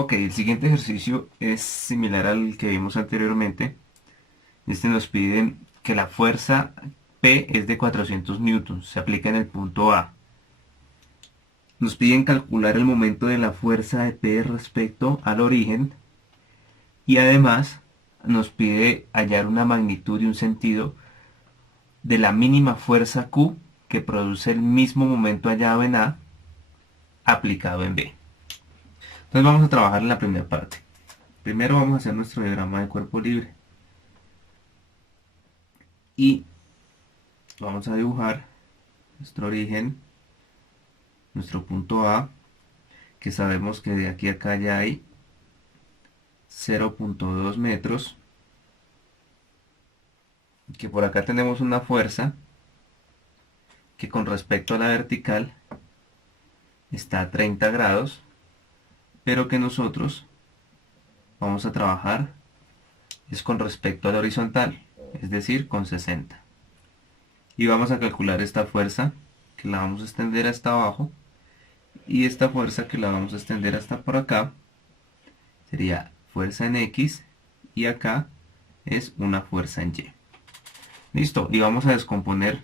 Ok, el siguiente ejercicio es similar al que vimos anteriormente. Nos piden que la fuerza P es de 400 newtons, se aplica en el punto A. Nos piden calcular el momento de la fuerza de P respecto al origen y además nos pide hallar una magnitud y un sentido de la mínima fuerza Q que produce el mismo momento hallado en A aplicado en B. Entonces vamos a trabajar en la primera parte. Primero vamos a hacer nuestro diagrama de cuerpo libre y vamos a dibujar nuestro origen, nuestro punto A, que sabemos que de aquí a acá ya hay 0.2 metros, que por acá tenemos una fuerza que con respecto a la vertical está a 30 grados, pero que nosotros vamos a trabajar es con respecto a la horizontal, es decir, con 60. Y vamos a calcular esta fuerza que la vamos a extender hasta abajo y esta fuerza que la vamos a extender hasta por acá sería fuerza en X y acá es una fuerza en Y. Listo, y vamos a descomponer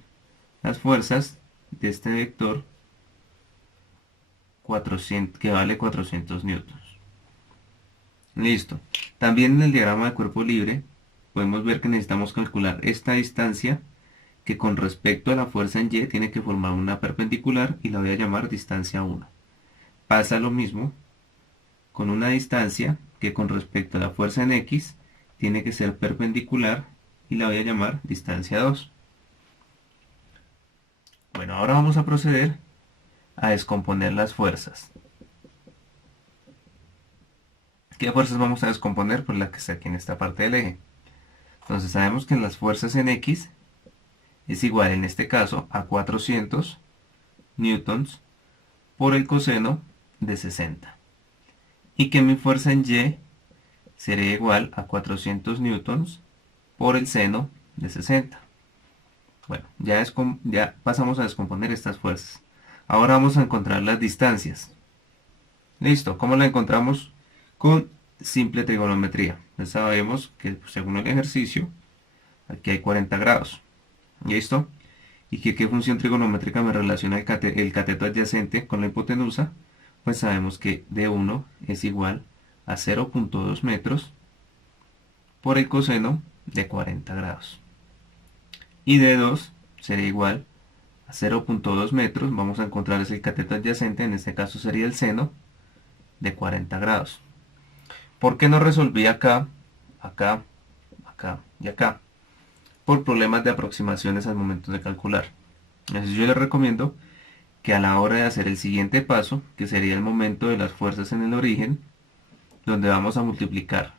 las fuerzas de este vector 400, que vale 400 newtons. Listo. También en el diagrama de cuerpo libre podemos ver que necesitamos calcular esta distancia que con respecto a la fuerza en Y tiene que formar una perpendicular y la voy a llamar distancia 1. Pasa lo mismo con una distancia que con respecto a la fuerza en X tiene que ser perpendicular y la voy a llamar distancia 2. Bueno, ahora vamos a proceder a descomponer las fuerzas. ¿Qué fuerzas vamos a descomponer? Pues la que está aquí en esta parte del eje. Entonces sabemos que las fuerzas en X es igual en este caso a 400 newtons por el coseno de 60. Y que mi fuerza en Y sería igual a 400 newtons por el seno de 60. Bueno, ya pasamos a descomponer estas fuerzas. Ahora vamos a encontrar las distancias. Listo, ¿cómo la encontramos? Con simple trigonometría. Ya sabemos que según el ejercicio, aquí hay 40 grados. ¿Listo? ¿Y qué función trigonométrica me relaciona el cateto adyacente con la hipotenusa? Pues sabemos que D1 es igual a 0.2 metros por el coseno de 40 grados. Y D2 sería igual a 0.2 metros. Vamos a encontrar el cateto adyacente, en este caso sería el seno de 40 grados. ¿Por qué no resolví acá, acá, acá y acá? Por problemas de aproximaciones al momento de calcular. Entonces yo les recomiendo que a la hora de hacer el siguiente paso, que sería el momento de las fuerzas en el origen, donde vamos a multiplicar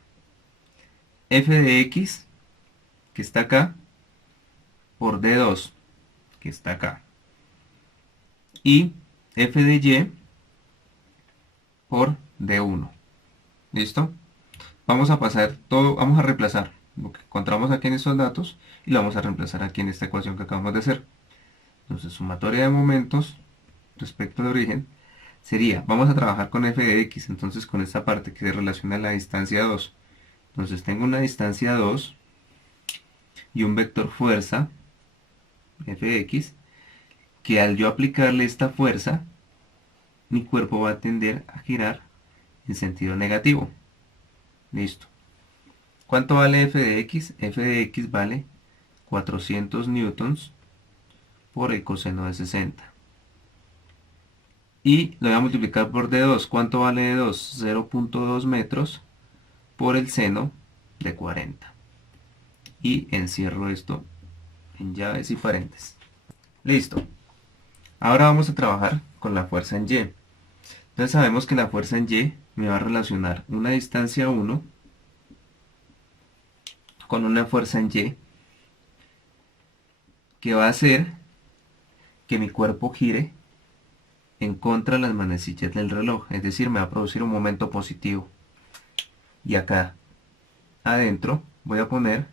f de x, que está acá, por d2, que está acá, y f de y por d1. ¿Listo? Vamos a pasar todo, vamos a reemplazar lo que encontramos aquí en estos datos y lo vamos a reemplazar aquí en esta ecuación que acabamos de hacer. Entonces, sumatoria de momentos respecto al origen sería, vamos a trabajar con f de x, entonces con esta parte que se relaciona a la distancia 2. Entonces tengo una distancia 2 y un vector fuerza, f de x, que al yo aplicarle esta fuerza, mi cuerpo va a tender a girar en sentido negativo. Listo. ¿Cuánto vale f de x? F de x vale 400 newtons por el coseno de 60. Y lo voy a multiplicar por d2. ¿Cuánto vale d2? 0.2 metros por el seno de 40. Y encierro esto en llaves y paréntesis. Listo. Ahora vamos a trabajar con la fuerza en Y. Entonces sabemos que la fuerza en Y me va a relacionar una distancia 1 con una fuerza en Y que va a hacer que mi cuerpo gire en contra de las manecillas del reloj. Es decir, me va a producir un momento positivo. Y acá adentro voy a poner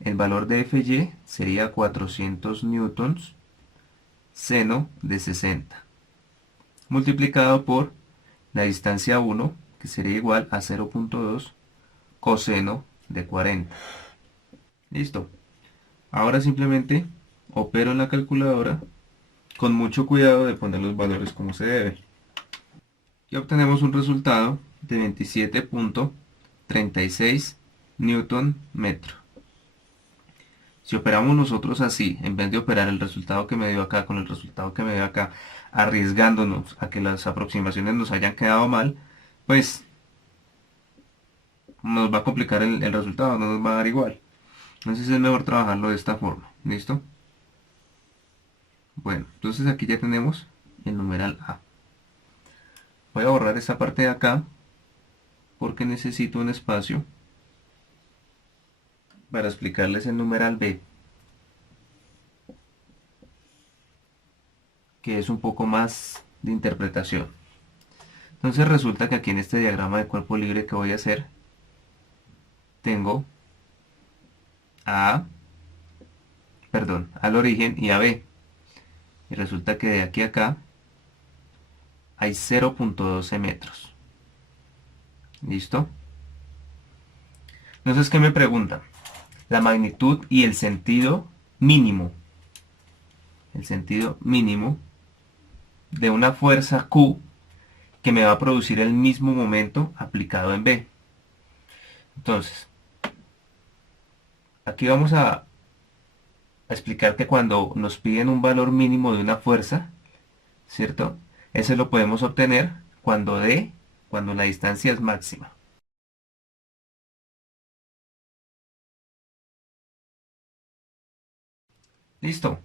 el valor de Fy, sería 400 newtons seno de 60 multiplicado por la distancia 1, que sería igual a 0.2 coseno de 40. Listo. Ahora simplemente opero en la calculadora con mucho cuidado de poner los valores como se debe. Y obtenemos un resultado de 27.36 newton metro. Si operamos nosotros así, en vez de operar el resultado que me dio acá con el resultado que me dio acá, arriesgándonos a que las aproximaciones nos hayan quedado mal, pues nos va a complicar el resultado, no nos va a dar igual. Entonces es mejor trabajarlo de esta forma. ¿Listo? Bueno, entonces aquí ya tenemos el numeral A. Voy a borrar esta parte de acá porque necesito un espacio para explicarles el numeral B, que es un poco más de interpretación. Entonces resulta que aquí en este diagrama de cuerpo libre que voy a hacer, tengo a, perdón, al origen y a B. Y resulta que de aquí a acá hay 0.12 metros. ¿Listo? Entonces, ¿qué me preguntan? La magnitud y el sentido mínimo. El sentido mínimo de una fuerza Q que me va a producir el mismo momento aplicado en B. Entonces, aquí vamos a explicar que cuando nos piden un valor mínimo de una fuerza, ¿cierto? Ese lo podemos obtener cuando la distancia es máxima. Listo.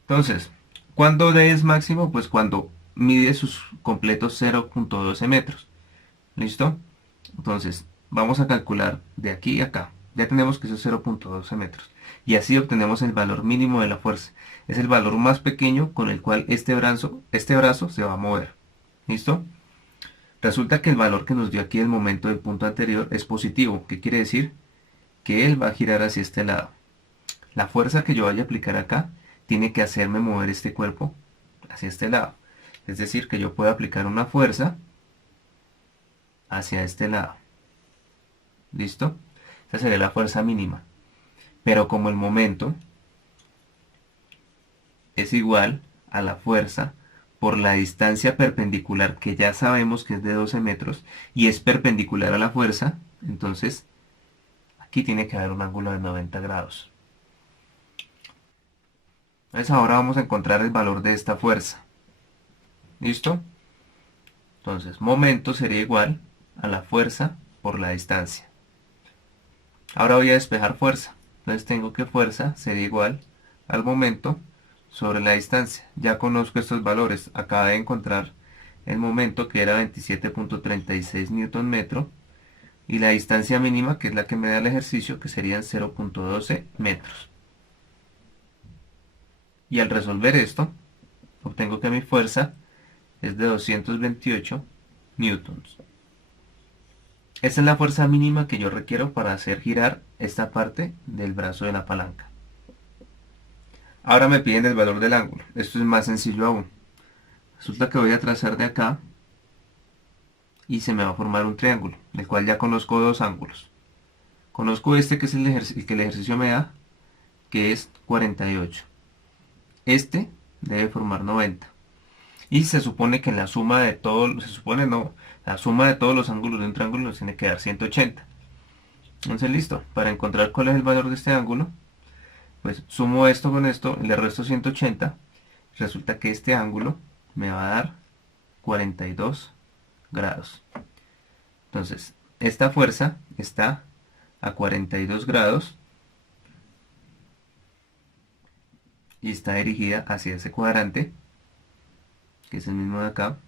Entonces, ¿cuándo D es máximo? Pues cuando mide sus completos 0.12 metros. ¿Listo? Entonces, vamos a calcular de aquí a acá. Ya tenemos que eso es 0.12 metros. Y así obtenemos el valor mínimo de la fuerza. Es el valor más pequeño con el cual este brazo se va a mover. ¿Listo? Resulta que el valor que nos dio aquí el momento del punto anterior es positivo. ¿Qué quiere decir? Que él va a girar hacia este lado. La fuerza que yo vaya a aplicar acá tiene que hacerme mover este cuerpo hacia este lado. Es decir, que yo puedo aplicar una fuerza hacia este lado. ¿Listo? Esa sería la fuerza mínima. Pero como el momento es igual a la fuerza por la distancia perpendicular que ya sabemos que es de 12 metros y es perpendicular a la fuerza, entonces aquí tiene que haber un ángulo de 90 grados. Entonces ahora vamos a encontrar el valor de esta fuerza. ¿Listo? Entonces momento sería igual a la fuerza por la distancia. Ahora voy a despejar fuerza. Entonces tengo que fuerza sería igual al momento sobre la distancia. Ya conozco estos valores. Acabé de encontrar el momento que era 27.36 newton metro y la distancia mínima que es la que me da el ejercicio que serían 0.12 metros. Y al resolver esto obtengo que mi fuerza es de 228 newtons. Esa es la fuerza mínima que yo requiero para hacer girar esta parte del brazo de la palanca. Ahora me piden el valor del ángulo. Esto es más sencillo aún. Resulta que voy a trazar de acá y se me va a formar un triángulo, del cual ya conozco dos ángulos. Conozco este que es el que el ejercicio me da, que es 48. Este debe formar 90. Y se supone que en la suma de todos, se supone no, la suma de todos los ángulos de un triángulo nos tiene que dar 180. Entonces listo, para encontrar cuál es el valor de este ángulo, pues sumo esto con esto, le resto 180, resulta que este ángulo me va a dar 42 grados. Entonces, esta fuerza está a 42 grados y está dirigida hacia ese cuadrante, que es el mismo de acá.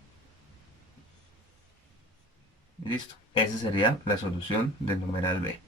Y listo. Esa sería la solución del numeral B.